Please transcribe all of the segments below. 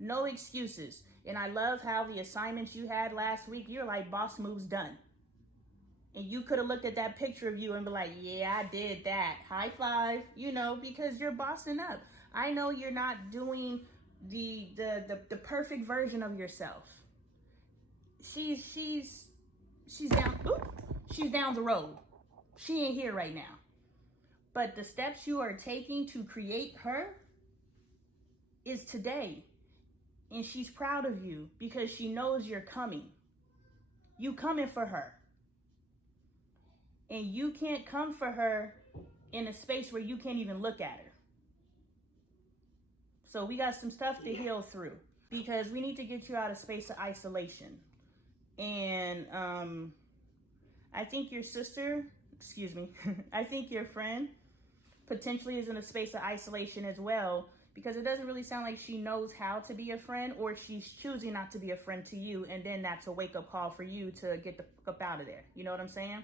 No excuses. And I love how the assignments you had last week, you're like, boss moves done. And you could have looked at that picture of you and be like, yeah, I did that. High five, because you're bossing up. I know you're not doing the perfect version of yourself. She's down the road. She ain't here right now. But the steps you are taking to create her is today. And she's proud of you because she knows you're coming. You coming for her. And you can't come for her in a space where you can't even look at her. So we got some stuff to heal through because we need to get you out of space of isolation. And I think your sister, I think your friend potentially is in a space of isolation as well, because it doesn't really sound like she knows how to be a friend, or she's choosing not to be a friend to you. And then that's a wake up call for you to get the fuck up out of there. You know what I'm saying?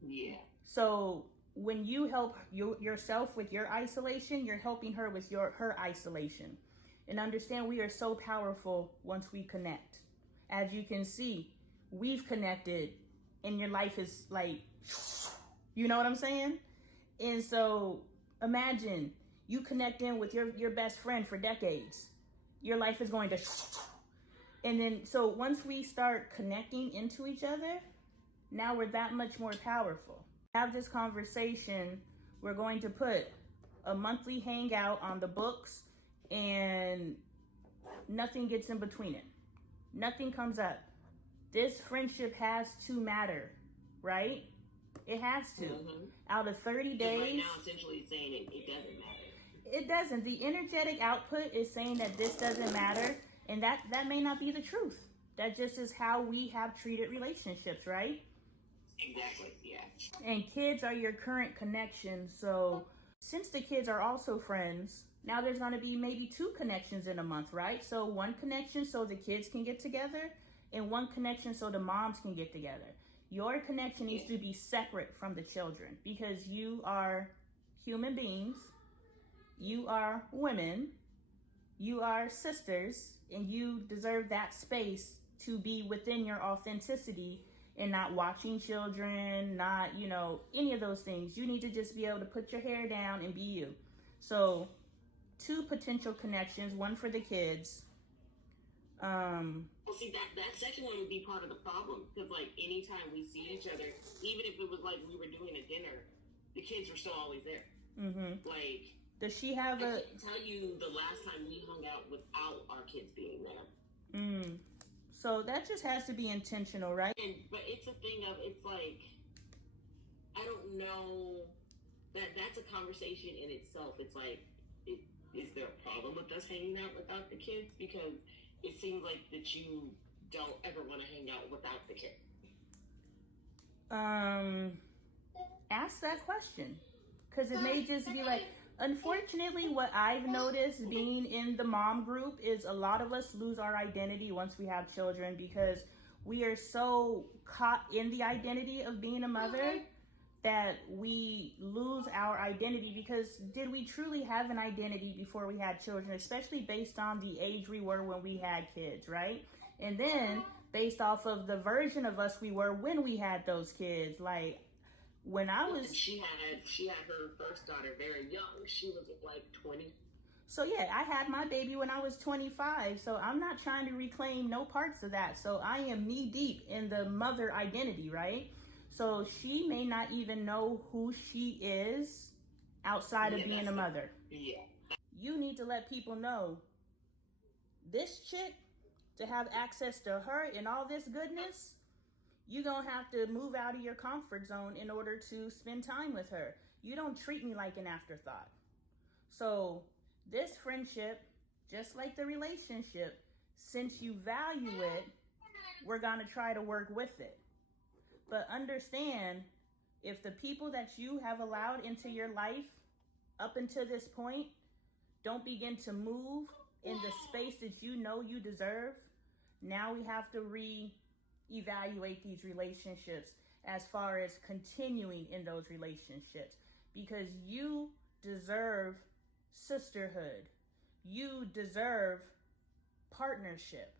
Yeah. So when you help yourself with your isolation, you're helping her with her isolation. And understand, we are so powerful once we connect. As you can see, we've connected and your life is like, you know what I'm saying? And so imagine you connecting with your best friend for decades. Your life is going to, and then, so once we start connecting into each other, now we're that much more powerful. Have this conversation. We're going to put a monthly hangout on the books, and nothing gets in between it. Nothing comes up. This friendship has to matter, right? It has to. Mm-hmm. Out of 30 days. Right now, essentially saying it doesn't matter. It doesn't. The energetic output is saying that this doesn't matter, and that may not be the truth. That just is how we have treated relationships, right? Exactly, yeah. And kids are your current connection. So since the kids are also friends, now there's going to be maybe 2 connections in a month, right? So one connection so the kids can get together, and one connection so the moms can get together. Your connection needs to be separate from the children, because you are human beings, you are women, you are sisters, and you deserve that space to be within your authenticity and not watching children, not, any of those things. You need to just be able to put your hair down and be you. So 2 potential connections, one for the kids. Well, see, that second one would be part of the problem, because like anytime we see each other, even if it was like we were doing a dinner, the kids are still always there. Mm-hmm. Like, does she have I can't tell you the last time we hung out without our kids being there. So that just has to be intentional, right? But it's a thing of, it's like, I don't know, that's a conversation in itself. It's like, is there a problem with us hanging out without the kids? Because it seems like that you don't ever want to hang out without the kids. Ask that question, because it may just be like, unfortunately, what I've noticed being in the mom group is a lot of us lose our identity once we have children, because we are so caught in the identity of being a mother that we lose our identity. Because did we truly have an identity before we had children, especially based on the age we were when we had kids, right? And then based off of the version of us we were when we had those kids. Like, when I was... She had her first daughter very young. She was like 20. So yeah, I had my baby when I was 25. So I'm not trying to reclaim no parts of that. So I am knee deep in the mother identity, right? So she may not even know who she is outside of being a mother. Yeah. You need to let people know, this chick, to have access to her and all this goodness, you're going to have to move out of your comfort zone in order to spend time with her. You don't treat me like an afterthought. So this friendship, just like the relationship, since you value it, we're going to try to work with it. But understand, if the people that you have allowed into your life up until this point don't begin to move in the space that you know you deserve, now we have to reevaluate these relationships as far as continuing in those relationships, because you deserve sisterhood. You deserve partnership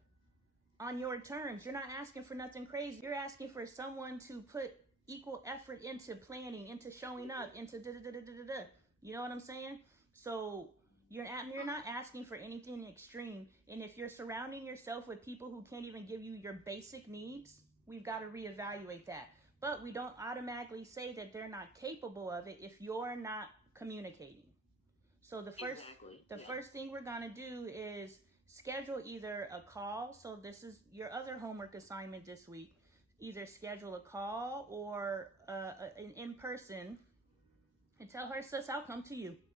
on your terms. You're not asking for nothing crazy. You're asking for someone to put equal effort into planning, into showing up, into da-da-da-da-da-da. You know what I'm saying? So you're not asking for anything extreme. And if you're surrounding yourself with people who can't even give you your basic needs, we've got to reevaluate that. But we don't automatically say that they're not capable of it if you're not communicating. So the first thing we're gonna do is schedule either a call. So this is your other homework assignment this week. Either schedule a call or an in person, and tell her, sis, I'll come to you.